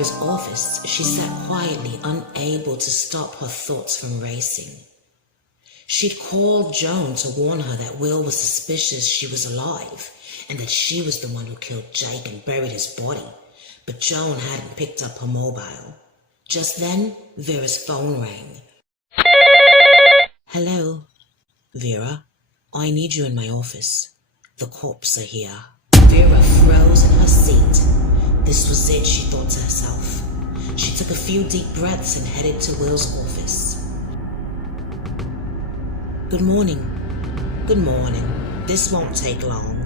Vera's office, she sat quietly, unable to stop her thoughts from racing. She'd called Joan to warn her that Will was suspicious she was alive and that she was the one who killed Jake and buried his body, but Joan hadn't picked up her mobile. Just then, Vera's phone rang. Hello, Vera. I need you in my office. The cops are here. Vera froze in her seat. This was it, she thought to herself. She took a few deep breaths and headed to Will's office. Good morning. Good morning. This won't take long.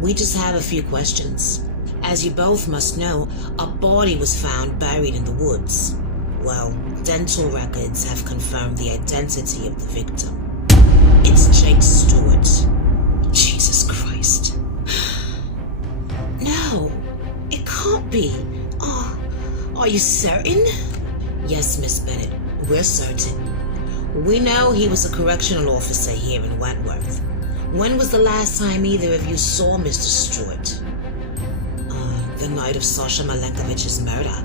We just have a few questions. As you both must know, a body was found buried in the woods. Well, dental records have confirmed the identity of the victim. It's Jake Stewart. Jesus Christ. No, it can't be. Oh, are you certain? Yes, Miss Bennett, we're certain. We know he was a correctional officer here in Wentworth. When was the last time either of you saw Mr. Stewart? The night of Sasha Malenkovich's murder.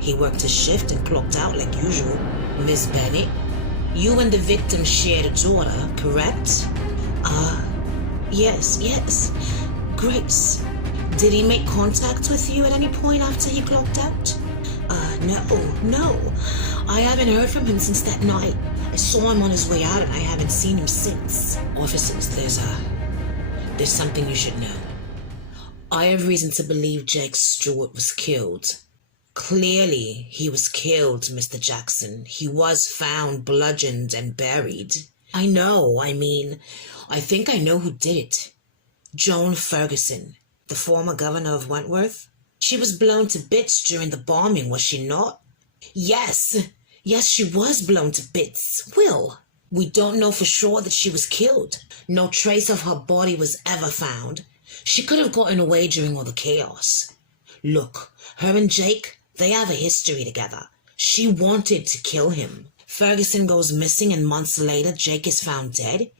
He worked his shift and clocked out like usual. Miss Bennett, you and the victim shared a daughter, correct? Yes. Grace. Did he make contact with you at any point after he clocked out? No. I haven't heard from him since that night. I saw him on his way out and I haven't seen him since. Officers, there's something you should know. I have reason to believe Jake Stewart was killed. Clearly, he was killed, Mr. Jackson. He was found bludgeoned and buried. I think I know who did it. Joan Ferguson, the former governor of Wentworth. She was blown to bits during the bombing, was she not? Yes, she was blown to bits. Will, we don't know for sure that she was killed. No trace of her body was ever found. She could have gotten away during all the chaos. Look, her and Jake, they have a history together. She wanted to kill him. Ferguson goes missing and months later Jake is found dead.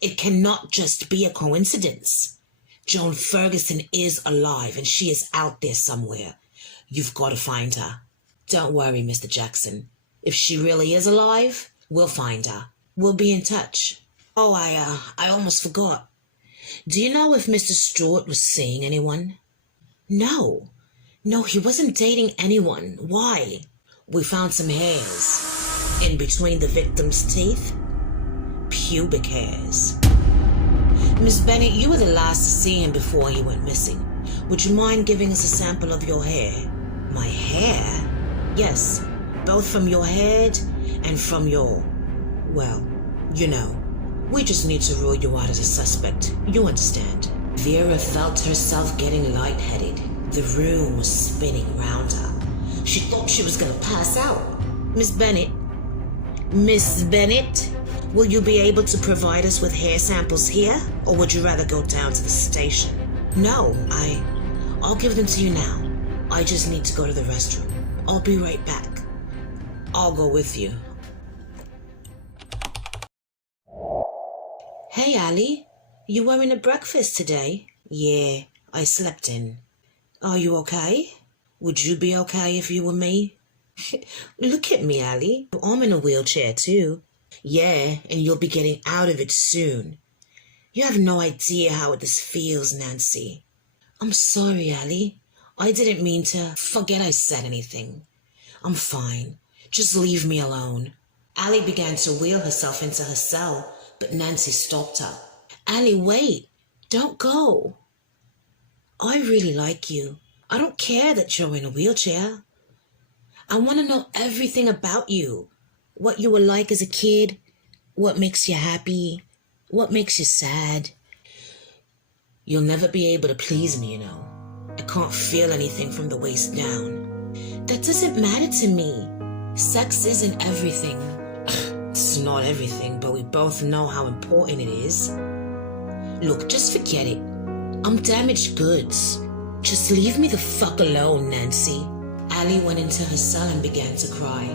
It cannot just be a coincidence. Joan Ferguson is alive and she is out there somewhere. You've got to find her. Don't worry, Mr. Jackson. If she really is alive, we'll find her. We'll be in touch. Oh, I almost forgot. Do you know if Mr. Stewart was seeing anyone? No, he wasn't dating anyone. Why? We found some hairs in between the victim's teeth. Pubic hairs. Miss Bennett, you were the last to see him before he went missing. Would you mind giving us a sample of your hair? My hair? Yes, both from your head and from your... well, you know. We just need to rule you out as a suspect. You understand? Vera felt herself getting lightheaded. The room was spinning round her. She thought she was going to pass out. Miss Bennett, will you be able to provide us with hair samples here? Or would you rather go down to the station? No, I'll give them to you now. I just need to go to the restroom. I'll be right back. I'll go with you. Hey, Ali. You weren't at breakfast today? Yeah, I slept in. Are you okay? Would you be okay if you were me? Look at me, Ali. I'm in a wheelchair too. Yeah, and you'll be getting out of it soon. You have no idea how this feels, Nancy. I'm sorry, Ali. I didn't mean to. Forget I said anything. I'm fine. Just leave me alone. Ali began to wheel herself into her cell, but Nancy stopped her. Ali, wait. Don't go. I really like you. I don't care that you're in a wheelchair. I want to know everything about you. What you were like as a kid. What makes you happy. What makes you sad. You'll never be able to please me, you know. I can't feel anything from the waist down. That doesn't matter to me. Sex isn't everything. It's not everything, but we both know how important it is. Look, just forget it. I'm damaged goods. Just leave me the fuck alone, Nancy. Ali went into her cell and began to cry.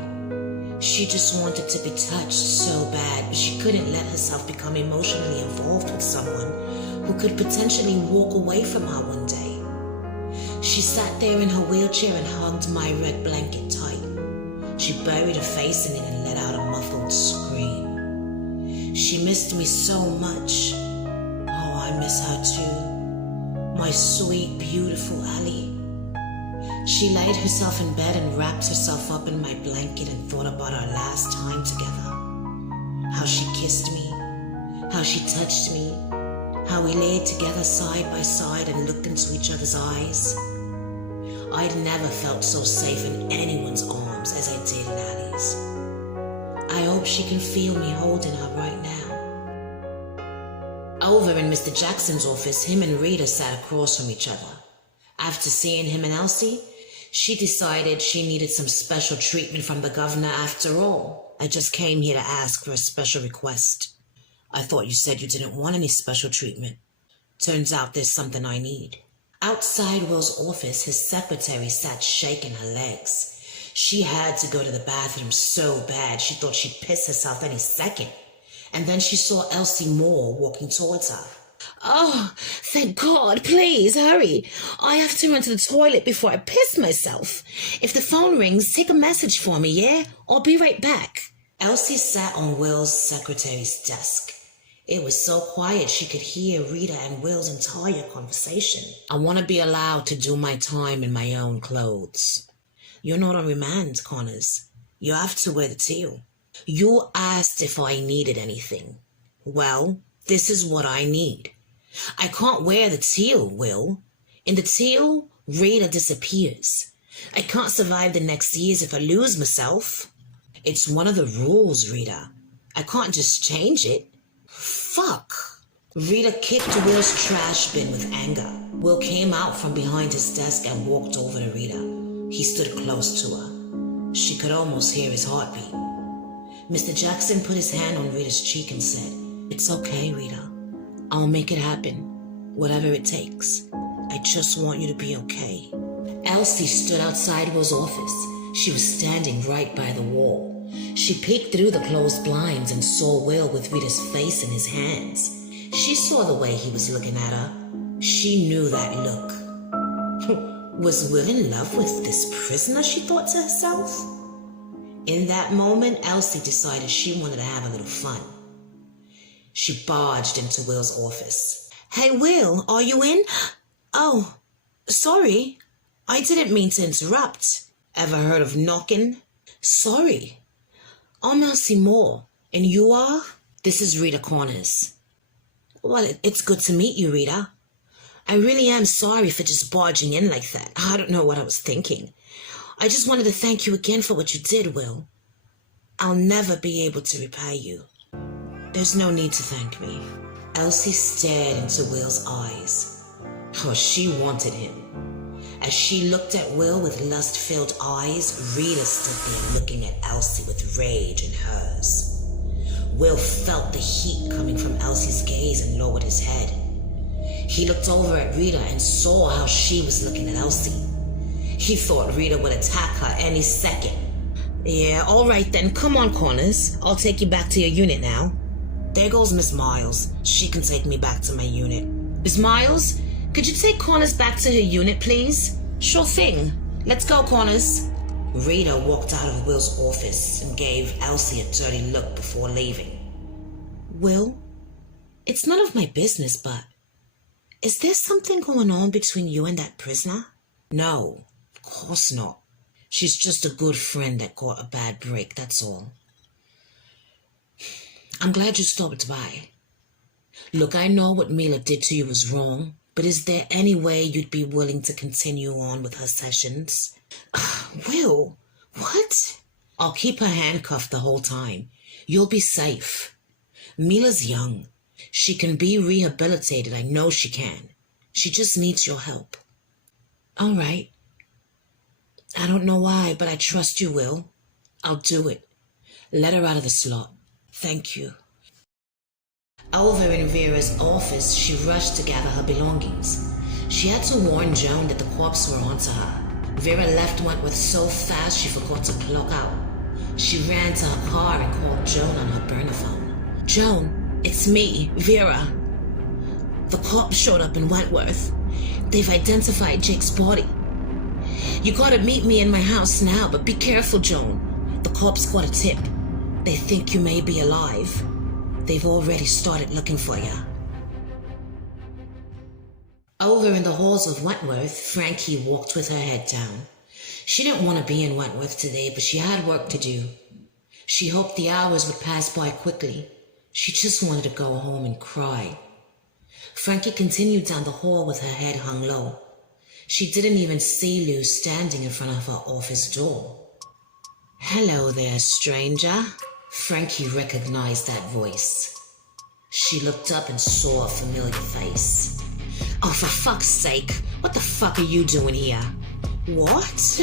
She just wanted to be touched so bad, but she couldn't let herself become emotionally involved with someone who could potentially walk away from her one day. She She sat there in her wheelchair and hugged my red blanket tight. She buried her face in it and let out a muffled scream. She missed me so much. Oh, I miss her too. My sweet, beautiful Allie. She laid herself in bed and wrapped herself up in my blanket and thought about our last time together. How she kissed me, how she touched me, how we laid together side by side and looked into each other's eyes. I'd never felt so safe in anyone's arms as I did in Allie's. I hope she can feel me holding her right now. Over in Mr. Jackson's office, him and Rita sat across from each other. After seeing him and Elsie, she decided she needed some special treatment from the governor after all. I just came here to ask for a special request. I thought you said you didn't want any special treatment. Turns out there's something I need. Outside Will's office, his secretary sat shaking her legs. She had to go to the bathroom so bad she thought she'd piss herself any second. And then she saw Elsie Moore walking towards her. Oh, thank God, please, hurry. I have to run to the toilet before I piss myself. If the phone rings, take a message for me, yeah? I'll be right back. Elsie sat on Will's secretary's desk. It was so quiet she could hear Rita and Will's entire conversation. I want to be allowed to do my time in my own clothes. You're not on remand, Connors. You have to wear the teal. You asked if I needed anything. Well, this is what I need. I can't wear the teal, Will. In the teal, Rita disappears. I can't survive the next years if I lose myself. It's one of the rules, Rita. I can't just change it. Fuck. Rita kicked Will's trash bin with anger. Will came out from behind his desk and walked over to Rita. He stood close to her. She could almost hear his heartbeat. Mr. Jackson put his hand on Rita's cheek and said, "It's okay, Rita. I'll make it happen, whatever it takes. I just want you to be okay." Elsie stood outside Will's office. She was standing right by the wall. She peeked through the closed blinds and saw Will with Rita's face in his hands. She saw the way he was looking at her. She knew that look. Was Will in love with this prisoner, she thought to herself? In that moment, Elsie decided she wanted to have a little fun. She barged into Will's office. "Hey, Will, are you in? Oh, sorry. I didn't mean to interrupt. Ever heard of knocking? Sorry. I'm Elsie Moore, and you are?" "This is Rita Connors." "Well, it's good to meet you, Rita. I really am sorry for just barging in like that. I don't know what I was thinking. I just wanted to thank you again for what you did, Will. I'll never be able to repay you." "There's no need to thank me." Elsie stared into Will's eyes. Oh, she wanted him. As she looked at Will with lust-filled eyes, Rita stood there looking at Elsie with rage in hers. Will felt the heat coming from Elsie's gaze and lowered his head. He looked over at Rita and saw how she was looking at Elsie. He thought Rita would attack her any second. "Yeah, all right then. Come on, Connors. I'll take you back to your unit now." "There goes Miss Miles. She can take me back to my unit." "Miss Miles, could you take Connors back to her unit, please?" "Sure thing. Let's go, Connors." Rita walked out of Will's office and gave Elsie a dirty look before leaving. "Will, it's none of my business, but is there something going on between you and that prisoner?" "No, of course not. She's just a good friend that got a bad break, that's all." "I'm glad you stopped by. Look, I know what Mila did to you was wrong, but is there any way you'd be willing to continue on with her sessions?" "Will, what?" "I'll keep her handcuffed the whole time. You'll be safe. Mila's young. She can be rehabilitated. I know she can. She just needs your help." "All right. I don't know why, but I trust you, Will. I'll do it. Let her out of the slot. Thank you." Over in Vera's office, she rushed to gather her belongings. She had to warn Joan that the cops were onto her. Vera left Wentworth so fast she forgot to clock out. She ran to her car and called Joan on her burner phone. "Joan, it's me, Vera. The cops showed up in Wentworth. They've identified Jake's body. You gotta meet me in my house now, but be careful, Joan. The cops got a tip. They think you may be alive. They've already started looking for you. Over in the halls of Wentworth, Frankie walked with her head down. She didn't want to be in Wentworth today, but she had work to do. She hoped the hours would pass by quickly. She just wanted to go home and cry. Frankie continued down the hall with her head hung low. She didn't even see Lou standing in front of her office door. "Hello there, stranger." Frankie recognized that voice. She looked up and saw a familiar face. "Oh, for fuck's sake, what the fuck are you doing here?" "What?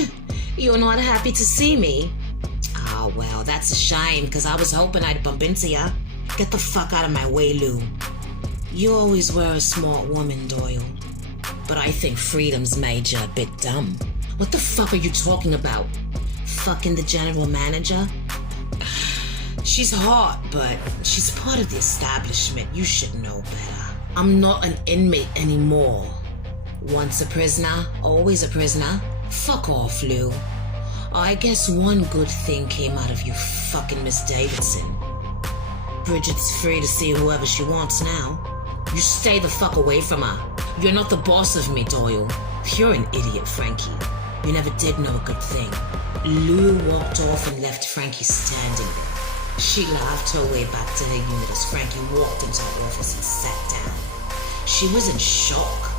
You're not happy to see me?" "Oh, well, that's a shame, because I was hoping I'd bump into you. Get the fuck out of my way, Lou." "You always were a smart woman, Doyle. But I think freedom's made you a bit dumb." "What the fuck are you talking about? Fucking the general manager?" "She's hot, but she's part of the establishment. You should know better." "I'm not an inmate anymore. Once a prisoner, always a prisoner. Fuck off, Lou. I guess one good thing came out of you fucking Miss Davidson. Bridget's free to see whoever she wants now. You stay the fuck away from her. You're not the boss of me, Doyle. You're an idiot, Frankie. You never did know a good thing." Lou walked off and left Frankie standing there. She laughed her way back to her unit as Frankie walked into her office and sat down. She was in shock.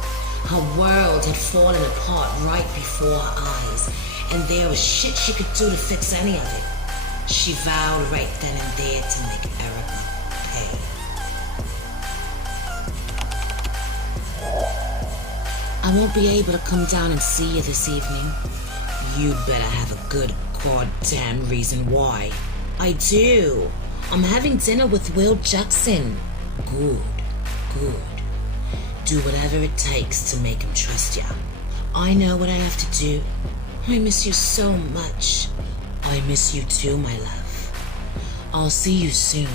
Her world had fallen apart right before her eyes, and there was shit she could do to fix any of it. She vowed right then and there to make Erica pay. "I won't be able to come down and see you this evening." "You'd better have a good goddamn reason why." "I do. I'm having dinner with Will Jackson." Good. Do whatever it takes to make him trust you." "I know what I have to do. I miss you so much." "I miss you too, my love. I'll see you soon."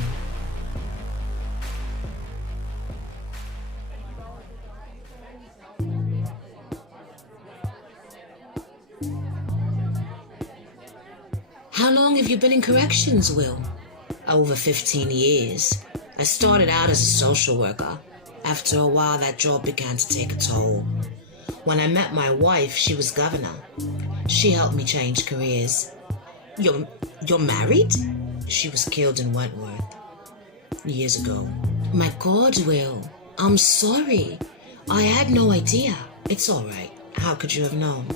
"How long have you been in corrections, Will?" "Over 15 years. I started out as a social worker. After a while, that job began to take a toll. When I met my wife, she was governor. She helped me change careers." You're married?" "She was killed in Wentworth years ago." "My God, Will. I'm sorry. I had no idea." "It's all right. How could you have known?"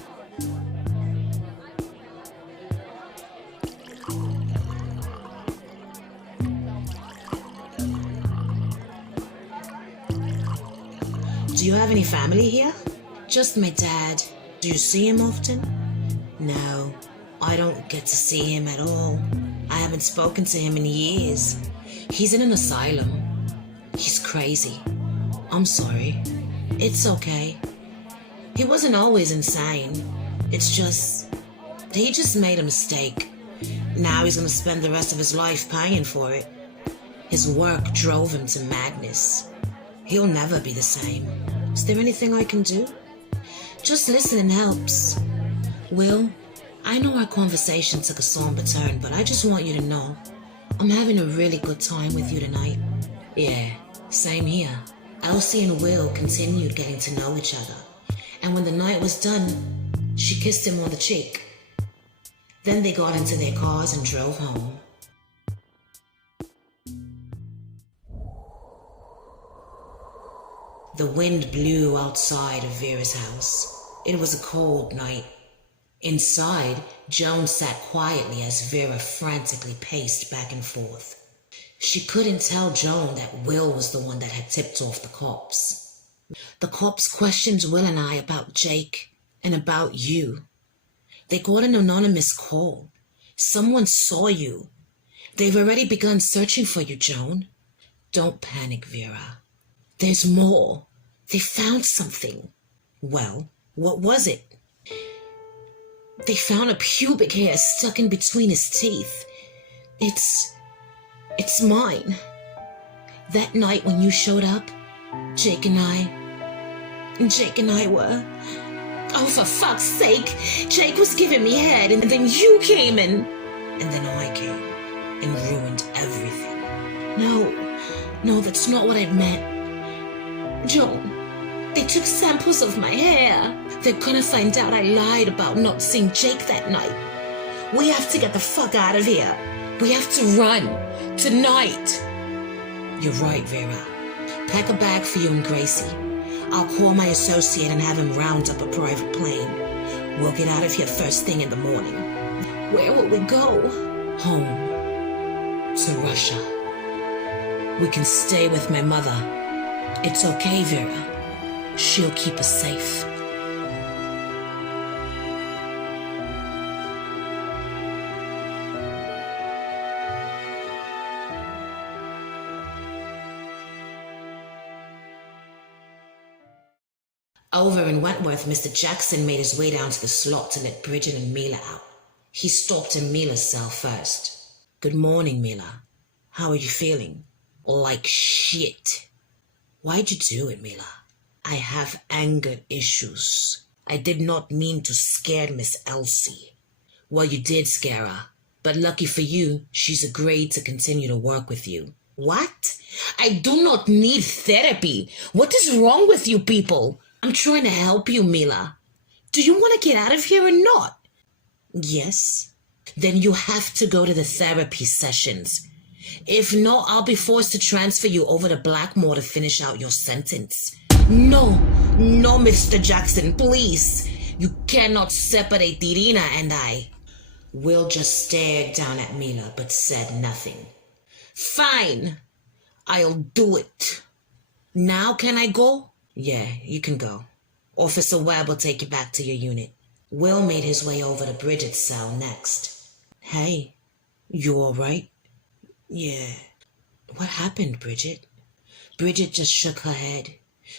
"Do you have any family here?" "Just my dad." "Do you see him often?" "No, I don't get to see him at all. I haven't spoken to him in years. He's in an asylum. He's crazy." "I'm sorry." "It's okay. He wasn't always insane. He just made a mistake. Now he's gonna spend the rest of his life paying for it. His work drove him to madness. He'll never be the same. Is there anything I can do?" "Just listening helps. Will, I know our conversation took a somber turn, but I just want you to know I'm having a really good time with you tonight." "Yeah, same here." Elsie and Will continued getting to know each other, and when the night was done, she kissed him on the cheek. Then they got into their cars and drove home. The wind blew outside of Vera's house. It was a cold night. Inside, Joan sat quietly as Vera frantically paced back and forth. She couldn't tell Joan that Will was the one that had tipped off the cops. "The cops questioned Will and I about Jake and about you. They got an anonymous call. Someone saw you. They've already begun searching for you, Joan. Don't panic, Vera. There's more. They found something." "Well, what was it?" "They found a pubic hair stuck in between his teeth. It's mine. That night when you showed up, Jake and I were..." Oh, for fuck's sake. Jake was giving me head, and then you came in. And then I came and ruined everything. No, that's not what I meant. Joan, they took samples of my hair. They're gonna find out I lied about not seeing Jake that night. We have to get the fuck out of here. We have to run. Tonight. You're right, Vera. Pack a bag for you and Gracie. I'll call my associate and have him round up a private plane. We'll get out of here first thing in the morning. Where will we go? Home. To Russia. We can stay with my mother. It's okay, Vera. She'll keep us safe. Over in Wentworth, Mr. Jackson made his way down to the slot to let Bridget and Mila out. He stopped in Mila's cell first. Good morning, Mila. How are you feeling? Like shit. Why'd you do it, Mila? I have anger issues. I did not mean to scare Miss Elsie. Well, you did scare her. But lucky for you, she's agreed to continue to work with you. What? I do not need therapy. What is wrong with you people? I'm trying to help you, Mila. Do you want to get out of here or not? Yes. Then you have to go to the therapy sessions. If not, I'll be forced to transfer you over to Blackmore to finish out your sentence. No, Mr. Jackson, please. You cannot separate Irina and I. Will just stared down at Mila but said nothing. Fine. I'll do it. Now can I go? Yeah, you can go. Officer Webb will take you back to your unit. Will made his way over to Bridget's cell next. Hey, you all right? Yeah. What happened, Bridget? Bridget just shook her head.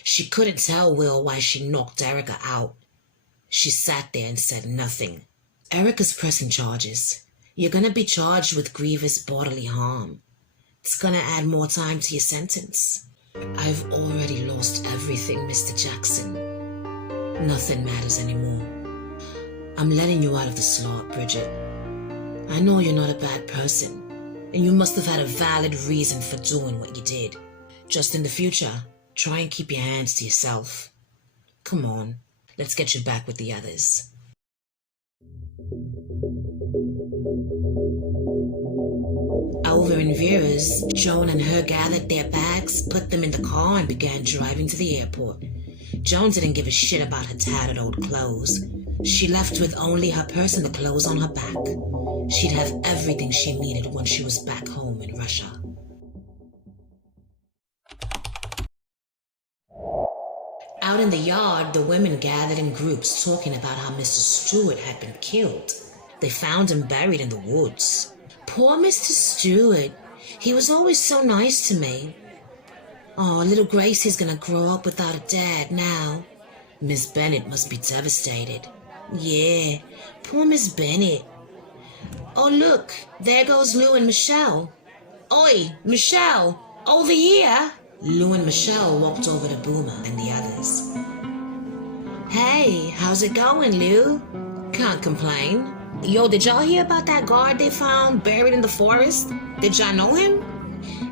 She couldn't tell Will why she knocked Erica out. She sat there and said nothing. Erica's pressing charges. You're gonna be charged with grievous bodily harm. It's gonna add more time to your sentence. I've already lost everything, Mr. Jackson. Nothing matters anymore. I'm letting you out of the slot, Bridget. I know you're not a bad person, and you must have had a valid reason for doing what you did. Just in the future, try and keep your hands to yourself. Come on, let's get you back with the others. Over in Vera's, Joan and her gathered their bags, put them in the car, and began driving to the airport. Joan didn't give a shit about her tattered old clothes. She left with only her purse and the clothes on her back. She'd have everything she needed when she was back home in Russia. Out in the yard, the women gathered in groups talking about how Mr. Stewart had been killed. They found him buried in the woods. Poor Mr. Stewart. He was always so nice to me. Oh, little Gracie's gonna grow up without a dad now. Miss Bennett must be devastated. Yeah, poor Miss Bennett. Oh, look, there goes Lou and Michelle. Oi, Michelle, over here. Lou and Michelle walked over to Boomer and the others. Hey, how's it going, Lou? Can't complain. Yo, did y'all hear about that guard they found buried in the forest? Did y'all know him?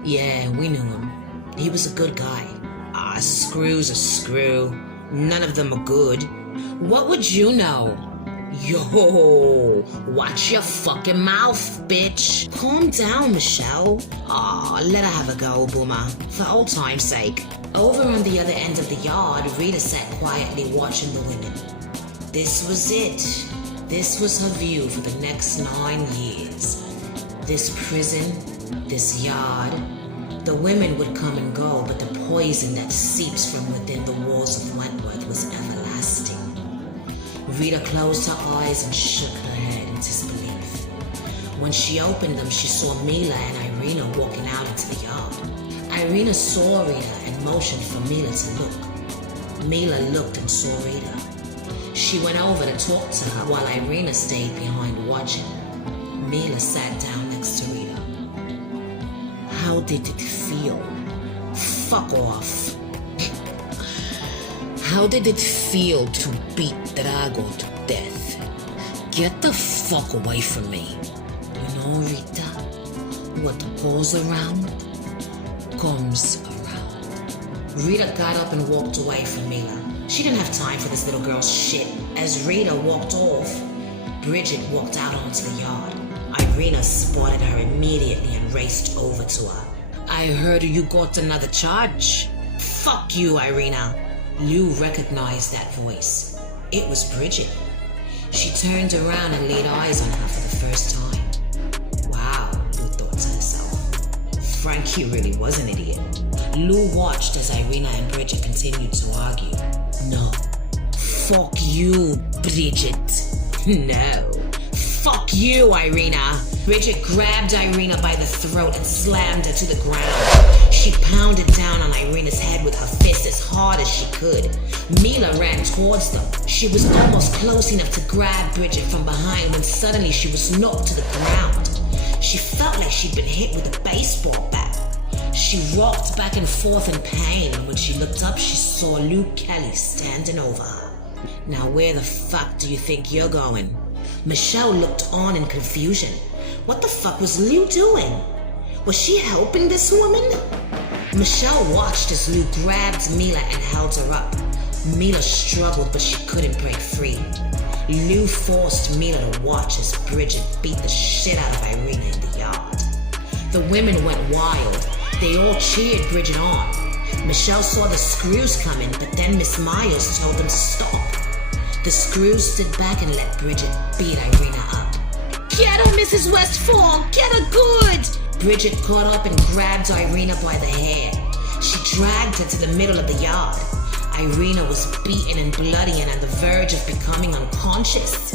Yeah, we knew him. He was a good guy. A screw's a screw. None of them are good. What would you know? Yo, watch your fucking mouth, bitch. Calm down, Michelle. Aw, let her have a go, Boomer. For old time's sake. Over on the other end of the yard, Rita sat quietly watching the women. This was it. This was her view for the next 9 years. This prison, this yard. The women would come and go, but the poison that seeps from within the walls of Wentworth was everlasting. Rita closed her eyes and shook her head in disbelief. When she opened them, she saw Mila and Irina walking out into the yard. Irina saw Rita and motioned for Mila to look. Mila looked and saw Rita. She went over to talk to her while Irina stayed behind watching. Mila sat down next to Rita. How did it feel? Fuck off. How did it feel to beat Drago to death? Get the fuck away from me. You know, Rita, what goes around comes around. Rita got up and walked away from Mila. She didn't have time for this little girl's shit. As Rita walked off, Bridget walked out onto the yard. Irina spotted her immediately and raced over to her. I heard you got another charge. Fuck you, Irina. Lou recognized that voice. It was Bridget. She turned around and laid eyes on her for the first time. Wow, Lou thought to herself. Frankie really was an idiot. Lou watched as Irina and Bridget continued to argue. No. Fuck you, Bridget. No. Fuck you, Irina. Bridget grabbed Irina by the throat and slammed her to the ground. She pounded down on Irina's head with her fist as hard as she could. Mila ran towards them. She was almost close enough to grab Bridget from behind when suddenly she was knocked to the ground. She felt like she'd been hit with a baseball bat. She rocked back and forth in pain, and when she looked up, she saw Luke Kelly standing over her. Now where the fuck do you think you're going? Michelle looked on in confusion. What the fuck was Lou doing? Was she helping this woman? Michelle watched as Lou grabbed Mila and held her up. Mila struggled, but she couldn't break free. Lou forced Mila to watch as Bridget beat the shit out of Irina in the yard. The women went wild. They all cheered Bridget on. Michelle saw the screws coming, but then Miss Myers told them to stop. The screws stood back and let Bridget beat Irina up. Get her, Mrs. Westfall! Get her good! Bridget caught up and grabbed Irina by the hair. She dragged her to the middle of the yard. Irina was beaten and bloody and on the verge of becoming unconscious.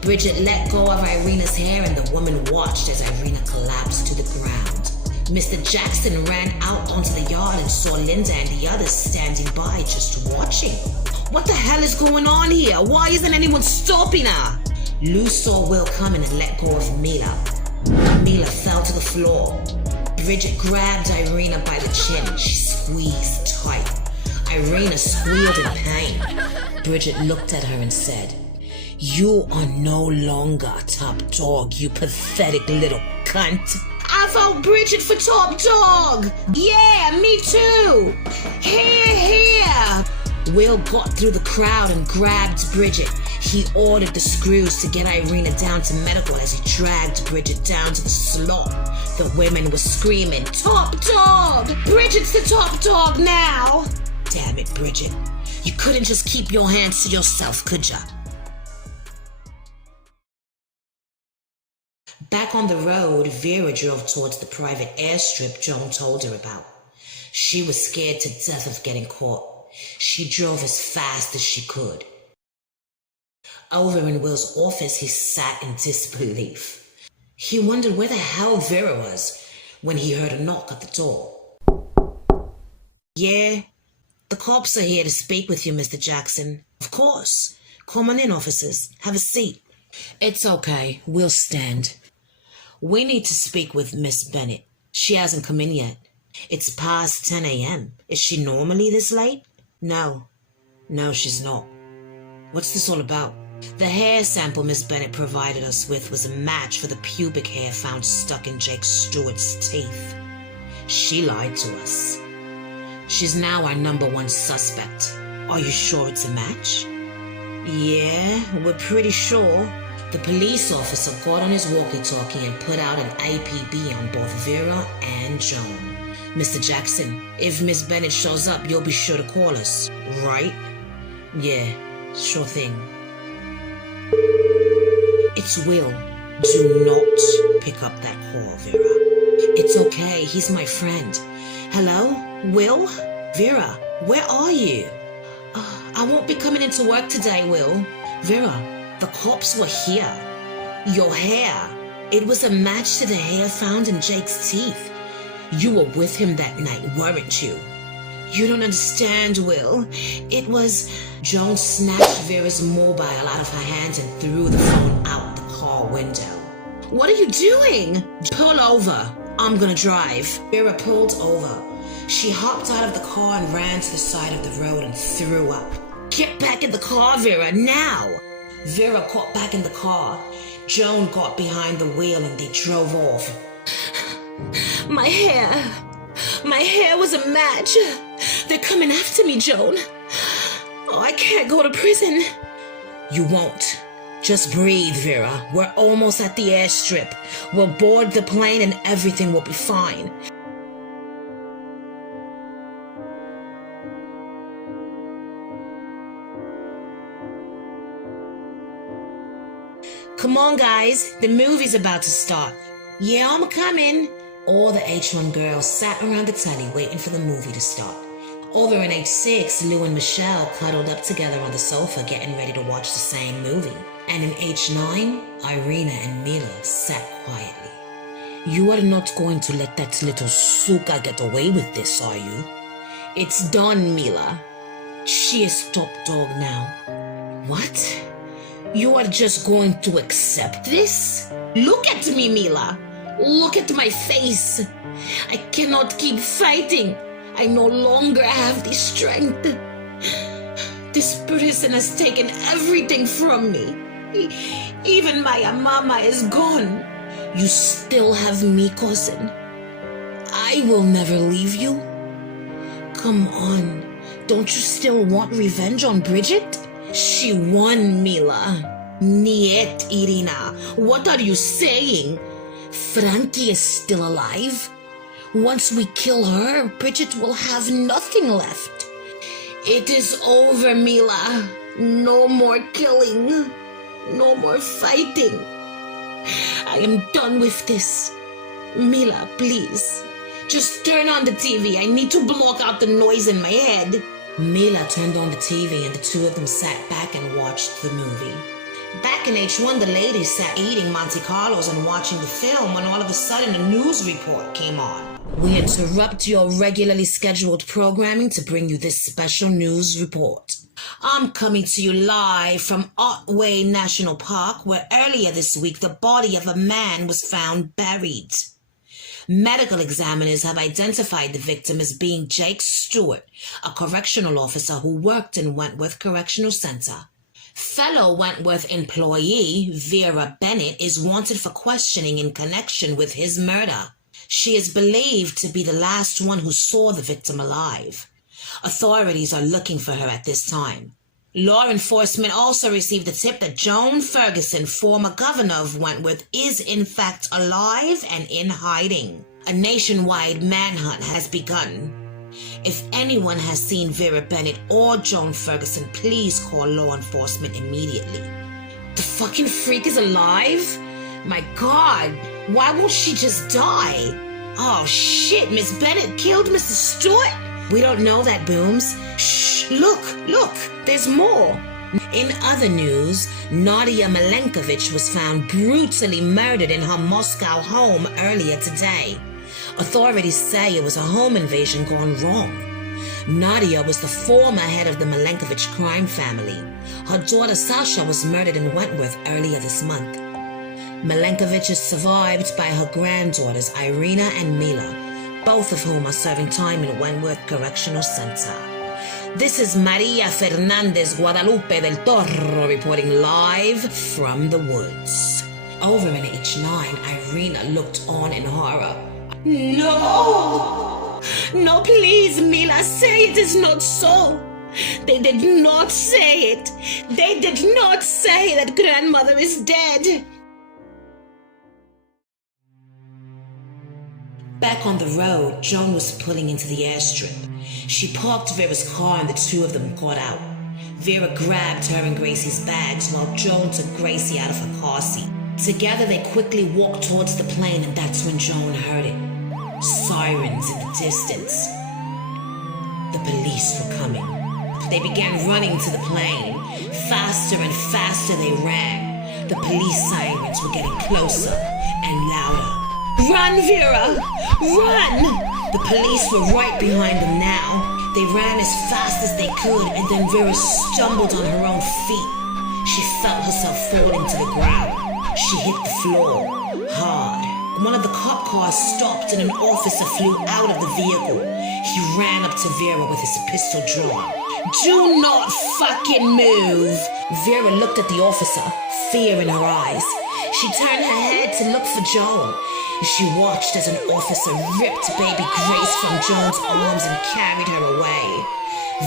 Bridget let go of Irina's hair and the woman watched as Irina collapsed to the ground. Mr. Jackson ran out onto the yard and saw Linda and the others standing by just watching. What the hell is going on here? Why isn't anyone stopping her? Lou saw Will coming and let go of Mila. Mila fell to the floor. Bridget grabbed Irina by the chin. She squeezed tight. Irina squealed in pain. Bridget looked at her and said, "You are no longer top dog, you pathetic little cunt." I vote Bridget for top dog. Yeah, me too. Here. Will got through the crowd and grabbed Bridget. He ordered the screws to get Irina down to medical as he dragged Bridget down to the slot. The women were screaming, "Top dog! Bridget's the top dog now!" Damn it, Bridget. You couldn't just keep your hands to yourself, could ya? Back on the road, Vera drove towards the private airstrip Joan told her about. She was scared to death of getting caught. She drove as fast as she could. Over in Will's office, he sat in disbelief. He wondered where the hell Vera was when he heard a knock at the door. "Yeah, the cops are here to speak with you, Mr. Jackson." "Of course. Come on in, officers. Have a seat." "It's okay. We'll stand." "We need to speak with Miss Bennett. She hasn't come in yet." "It's past 10 a.m. Is she normally this late?" No, she's not." "What's this all about?" "The hair sample Miss Bennett provided us with was a match for the pubic hair found stuck in Jake Stewart's teeth. She lied to us. She's now our #1 suspect." "Are you sure it's a match?" "Yeah, we're pretty sure." The police officer got on his walkie-talkie and put out an APB on both Vera and Joan. "Mr. Jackson, if Miss Bennett shows up, you'll be sure to call us, right?" "Yeah, sure thing." "It's Will. Do not pick up that call, Vera." "It's okay. He's my friend." "Hello? Will? Vera, where are you?" "I won't be coming into work today, Will." "Vera, the cops were here. Your hair. It was a match to the hair found in Jake's teeth. You were with him that night, weren't you?" "You don't understand, Will. It was..." Joan snatched Vera's mobile out of her hands and threw the phone out the car window. "What are you doing?" "Pull over. I'm gonna drive." Vera pulled over. She hopped out of the car and ran to the side of the road and threw up. Get back in the car, Vera, now! Vera caught back in the car. Joan got behind the wheel and they drove off. My hair was a match. They're coming after me, Joan. Oh, I can't go to prison. You won't. Just breathe, Vera. We're almost at the airstrip. We'll board the plane and everything will be fine. Come on, guys. The movie's about to start. Yeah, I'm coming. All the H1 girls sat around the telly waiting for the movie to start. Over in H6, Lou and Michelle cuddled up together on the sofa getting ready to watch the same movie. And in H9, Irina and Mila sat quietly. You are not going to let that little suka get away with this, are you? It's done, Mila. She is top dog now. What? You are just going to accept this? Look at me, Mila. Look at my face. I cannot keep fighting. I no longer have the strength. This person has taken everything from me. Even my mama is gone. You still have me, cousin. I will never leave you. Come on. Don't you still want revenge on Bridget? She won, Mila. Niet, Irina. What are you saying? Frankie is still alive. Once we kill her, Bridget will have nothing left. It is over, Mila. No more killing. No more fighting. I am done with this. Mila, please. Just turn on the TV. I need to block out the noise in my head. Mila turned on the TV and the two of them sat back and watched the movie. Back in H1, the ladies sat eating Monte Carlos and watching the film when all of a sudden a news report came on. We interrupt your regularly scheduled programming to bring you this special news report. I'm coming to you live from Otway National Park, where earlier this week the body of a man was found buried. Medical examiners have identified the victim as being Jake Stewart, a correctional officer who worked in Wentworth Correctional Center. Fellow Wentworth employee Vera Bennett is wanted for questioning in connection with his murder. She is believed to be the last one who saw the victim alive. Authorities are looking for her at this time. Law enforcement also received a tip that Joan Ferguson, former governor of Wentworth, is in fact alive and in hiding. A nationwide manhunt has begun. If anyone has seen Vera Bennett or Joan Ferguson, please call law enforcement immediately. The fucking freak is alive? My God, why won't she just die? Oh shit, Miss Bennett killed Mr. Stewart? We don't know that, Booms. Shh, look, there's more. In other news, Nadia Milenkovich was found brutally murdered in her Moscow home earlier today. Authorities say it was a home invasion gone wrong. Nadia was the former head of the Milenkovich crime family. Her daughter Sasha was murdered in Wentworth earlier this month. Milenkovich is survived by her granddaughters Irina and Mila, both of whom are serving time in Wentworth Correctional Center. This is Maria Fernandez Guadalupe del Toro reporting live from the woods. Over in H9, Irina looked on in horror. No! No, please, Mila, say it is not so. They did not say it. They did not say that grandmother is dead. Back on the road, Joan was pulling into the airstrip. She parked Vera's car and the two of them got out. Vera grabbed her and Gracie's bags while Joan took Gracie out of her car seat. Together they quickly walked towards the plane, and that's when Joan heard it. Sirens in the distance. The police were coming. They began running to the plane. Faster and faster they ran. The police sirens were getting closer and louder. Run, Vera! Run! The police were right behind them now. They ran as fast as they could, and then Vera stumbled on her own feet. She felt herself falling to the ground. She hit the floor hard. One of the cop cars stopped and an officer flew out of the vehicle. He ran up to Vera with his pistol drawn. Do not fucking move. Vera looked at the officer, fear in her eyes. She turned her head to look for Joan. She watched as an officer ripped baby Grace from Joan's arms and carried her away.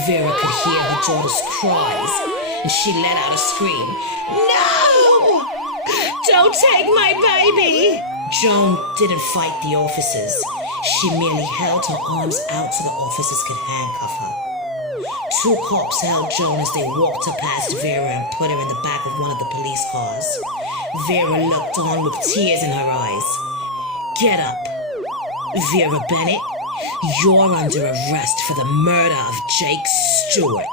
Vera could hear her daughter's cries, and she let out a scream. No! Don't take my baby! Joan didn't fight the officers. She merely held her arms out so the officers could handcuff her. 2 cops held Joan as they walked her past Vera and put her in the back of one of the police cars. Vera looked on with tears in her eyes. Get up. Vera Bennett, you're under arrest for the murder of Jake Stewart.